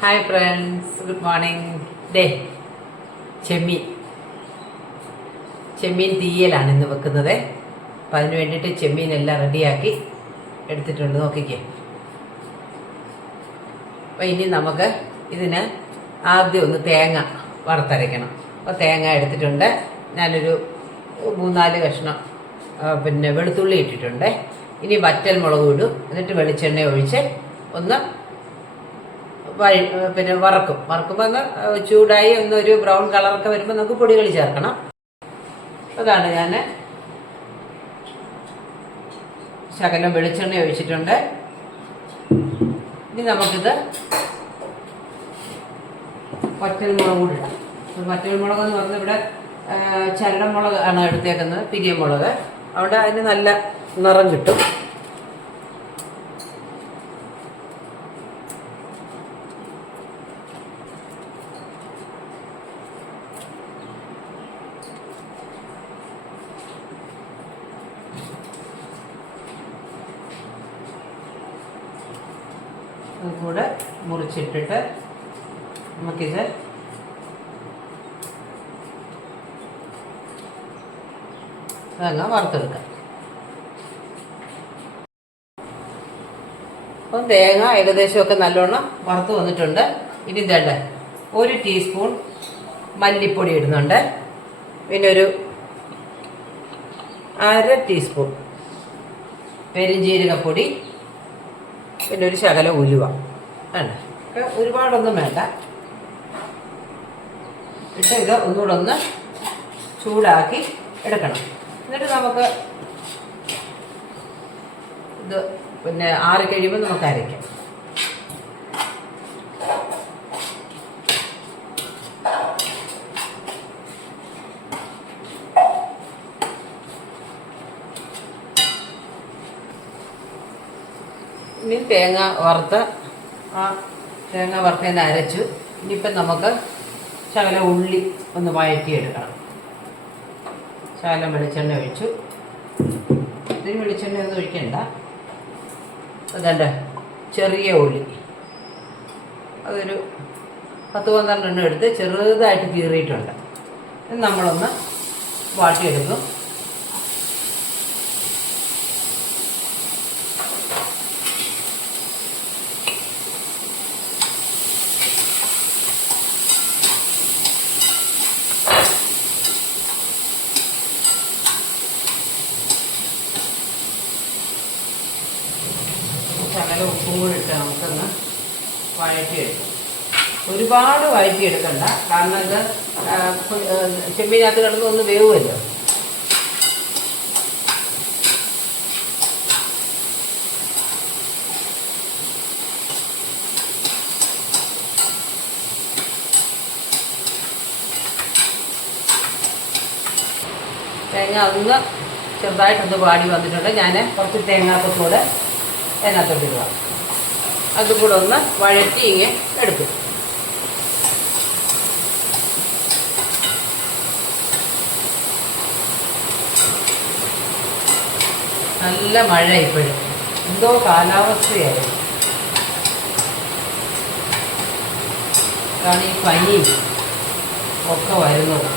Hi friends, good morning. ചെമ്മീൻ ചെമ്മീൻ തീയലാണ് ഇന്ന് വെക്കുന്നത്. അപ്പം അതിന് വേണ്ടിയിട്ട് ചെമ്മീനെല്ലാം റെഡിയാക്കി എടുത്തിട്ടുണ്ട്. നോക്കിക്കേ. അപ്പം ഇനി നമുക്ക് ഇതിന് ആദ്യം ഒന്ന് തേങ്ങ വറുത്തരയ്ക്കണം. അപ്പോൾ തേങ്ങ എടുത്തിട്ടുണ്ട്. ഞാനൊരു 3-4 കഷ്ണം വെളുത്തുള്ളി ഇട്ടിട്ടുണ്ട്. ഇനി വറ്റൽ മുളക് ഇടും. എന്നിട്ട് വെളിച്ചെണ്ണ ഒഴിച്ച് ഒന്ന് വറക്കുമ്പോൾ ഒന്ന് ചൂടായി ഒന്നൊരു ബ്രൗൺ കളറൊക്കെ വരുമ്പോൾ നമുക്ക് പൊടികൾ ചേർക്കണം. അതാണ് ഞാൻ ശകലം വെളിച്ചെണ്ണ ഒഴിച്ചിട്ടുണ്ട്. ഇനി നമുക്കിത് വറ്റൽമുളക് കൂടി ഇടാം. വറ്റൽമുളക് എന്ന് പറഞ്ഞാൽ ഇവിടെ ചരടമുളക് ആണ് എടുത്തേക്കുന്നത്, പിരിയമുളക്. അവിടെ അതിന് നല്ല നിറം കിട്ടും. കൂടെ മുറിച്ചിട്ടിട്ട് നമുക്കിത് തേങ്ങ വറുത്തെടുക്കാം. അപ്പം തേങ്ങ ഏകദേശമൊക്കെ നല്ലോണം വറുത്ത് വന്നിട്ടുണ്ട്. ഇനി ഇതേണ്ട 1 ടീസ്പൂൺ മല്ലിപ്പൊടി ഇടുന്നുണ്ട്. പിന്നെ ഒരു 1/2 ടീസ്പൂൺ പെരുംജീരകപ്പൊടി, പിന്നെ ഒരു ശകലം ഉലുവ വേണ്ട. ഒരുപാടൊന്നും വേണ്ട. ഇട്ട് ഇത് ഒന്നുകൂടെ ഒന്ന് ചൂടാക്കി എടുക്കണം. എന്നിട്ട് നമുക്ക് ഇത് ആറി കഴിയുമ്പോൾ നമുക്ക് അരയ്ക്കാം. ഇനി തേങ്ങ വറുത്തതിനെ അരച്ചു. ഇനിയിപ്പം നമുക്ക് ശകലം ഉള്ളി ഒന്ന് വഴറ്റിയെടുക്കണം. ശകലം വെളിച്ചെണ്ണ ഒഴിച്ചു. ഇതിന് വെളിച്ചെണ്ണ ഒന്നും ഒഴിക്കണ്ട. അതേണ്ട ചെറിയ ഉള്ളി അതൊരു 10-12 എടുത്ത് ചെറുതായിട്ട് കീറിയിട്ടുണ്ട്. ഇത് നമ്മളൊന്ന് വാട്ടിയെടുക്കും. ശകലം ഉപ്പും കൂടി ഇട്ട് നമുക്കൊന്ന് വഴറ്റിയെടുക്കും. ഒരുപാട് വഴറ്റിയെടുക്കണ്ട, കാരണം ഇത് ചെമ്മീനകത്ത് കിടന്ന് ഒന്ന് വേവുമല്ലോ. തേങ്ങ ഒന്ന് ചെറുതായിട്ടൊന്ന് വാടി വന്നിട്ടുണ്ട്. ഞാൻ കുറച്ച് തേങ്ങാക്കൊത്തൂടെ അതിനകത്തോട്ടിടുക. അതും കൂടെ ഒന്ന് വഴറ്റി ഇങ്ങനെ എടുക്കും. നല്ല മഴ ഇപ്പോഴും, എന്തോ കാലാവസ്ഥയായിരുന്നു. അതാണ് ഈ പനിയും ഒക്കെ വരുന്നത്.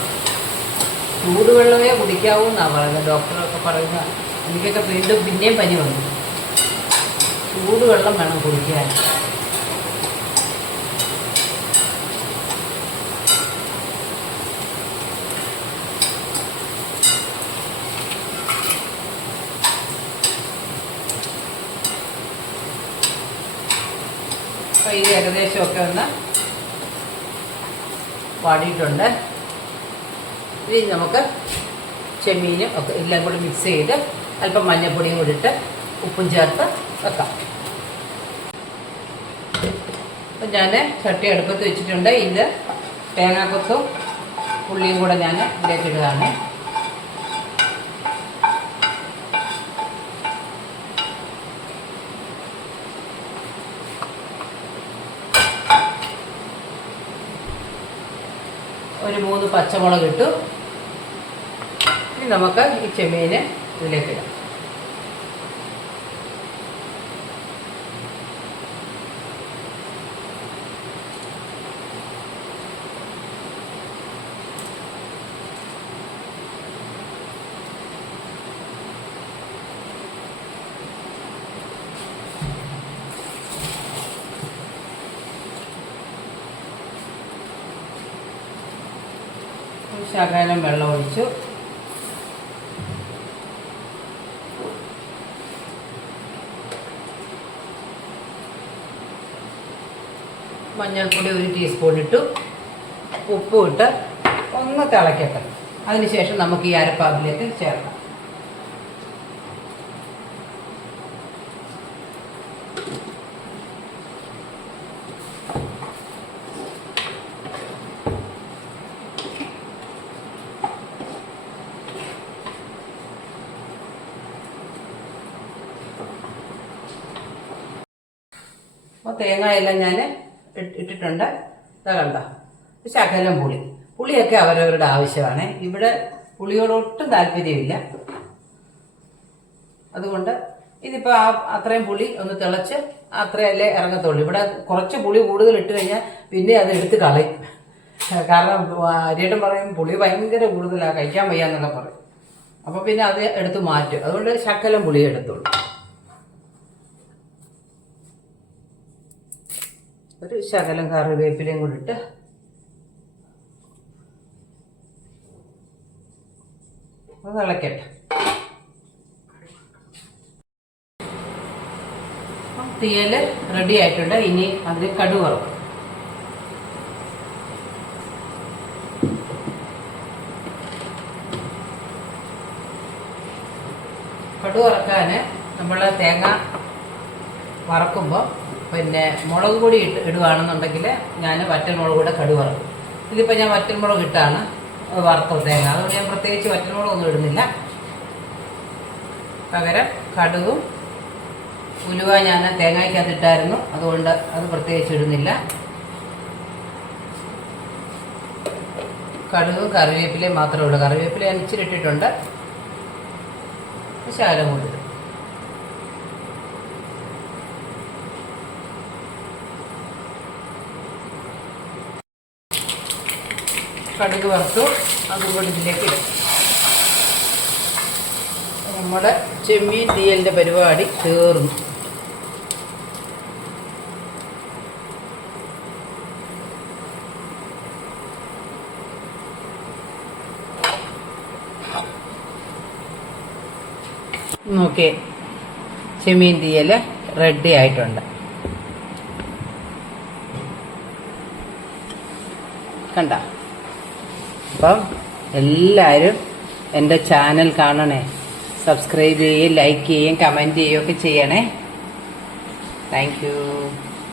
ചൂടുവെള്ളമേ കുടിക്കാവൂ എന്നാണ് പറയുന്നത്. ഡോക്ടറൊക്കെ പറയുന്നത്. എനിക്കൊക്കെ പിന്നെയും പനി വന്നു. ചൂടുവെള്ളം വേണം കുടിക്കാൻ. അപ്പോൾ ഇത് ഏകദേശമൊക്കെ ഒന്ന് വാടിയിട്ടുണ്ട്. ഇനി നമുക്ക് ചെമ്മീനും ഒക്കെ എല്ലാം കൂടി മിക്സ് ചെയ്ത് അല്പം മഞ്ഞൾപ്പൊടിയും കൂടി ഇട്ട് ഉപ്പും ചേർത്ത് വെക്കാം. അപ്പം ഞാൻ ചട്ടി അടുപ്പത്ത് വെച്ചിട്ടുണ്ട്. ഇത് തേങ്ങാക്കൊത്തും ഉള്ളിയും കൂടെ ഞാൻ ഇതിലേക്ക് ഇടുകയാണ്. ഒരു 3 പച്ചമുളക് ഇട്ടു. ഇനി നമുക്ക് ഈ ചെമ്മീൻ ഇതിലേക്ക് ഇടാം. ശകലം വെള്ളം ഒഴിച്ചു. മഞ്ഞൾപ്പൊടി 1 ടീസ്പൂൺ ഇട്ടു. ഉപ്പും ഇട്ട് ഒന്ന് തിളക്കട്ടെ. അതിനുശേഷം നമുക്ക് ഈ അരപ്പാവിലേക്ക് ചേർക്കാം. അപ്പോൾ തേങ്ങയെല്ലാം ഞാൻ ഇട്ടിട്ടുണ്ട്. ഇതാ കണ്ട, ശകലം പുളിയൊക്കെ അവരവരുടെ ആവശ്യമാണ്. ഇവിടെ പുളിയോട് ഒട്ടും താല്പര്യമില്ല. അതുകൊണ്ട് ഇതിപ്പോൾ അത്രയും പുളി ഒന്ന് തിളച്ച് അത്രയല്ലേ ഇറങ്ങത്തുള്ളൂ. ഇവിടെ കുറച്ച് പുളി കൂടുതൽ ഇട്ട് കഴിഞ്ഞാൽ പിന്നെ അത് എടുത്ത് കളയും. കാരണം അരിയേട്ടൻ പറയും പുളി ഭയങ്കര കൂടുതലാണ്, കഴിക്കാൻ വയ്യാന്നൊക്കെ പറയും. അപ്പോൾ പിന്നെ അത് എടുത്ത് മാറ്റും. അതുകൊണ്ട് ശകലം പുളി എടുത്തോളൂ. ഒരു ശകലം കറിവേപ്പിലയും കൂടി ഇട്ട് തിളക്കട്ടെ. തീയൽ റെഡി ആയിട്ടുണ്ട്. ഇനി അതിൽ കടുക് വറുക്കും. കടുക് വറക്കാൻ നമ്മൾ തേങ്ങ വറക്കുമ്പോൾ പിന്നെ മുളക് പൊടി ഇടുകയാണെന്നുണ്ടെങ്കിൽ ഞാൻ വറ്റൽമുളക് കൂടെ കടുക് വറക്കും. ഇതിപ്പോൾ ഞാൻ വറ്റൽമുളക് ഇട്ടാണ് വറുത്തത് തേങ്ങ. അതുകൊണ്ട് ഞാൻ പ്രത്യേകിച്ച് വറ്റൽമുളകൊന്നും ഇടുന്നില്ല. പകരം കടുകും ഉലുവ ഞാൻ തേങ്ങയ്ക്കകത്ത് ഇട്ടായിരുന്നു. അതുകൊണ്ട് അത് പ്രത്യേകിച്ച് ഇടുന്നില്ല. കടുകും കറിവേപ്പിലയും മാത്രമേ ഉള്ളൂ. കറിവേപ്പില ഞാൻ ഇച്ചിരി ഇട്ടിട്ടുണ്ട്. ശകലം കൂടി ഇടും. കടുക് വറുത്തു. അതുകൂടി ഇതിലേക്ക് ഇടും. നമ്മുടെ ചെമ്മീൻ തീയലിൻ്റെ പരിപാടി തീർന്നു. നോക്കി, ചെമ്മീൻ തീയൽ റെഡി ആയിട്ടുണ്ട്. കണ്ട. അപ്പം എല്ലാവരും എൻ്റെ ചാനൽ കാണണേ, സബ്സ്ക്രൈബ് ചെയ്യുകയും ലൈക്ക് ചെയ്യുകയും കമൻറ്റ് ചെയ്യുകയൊക്കെ ചെയ്യണേ. Thank you.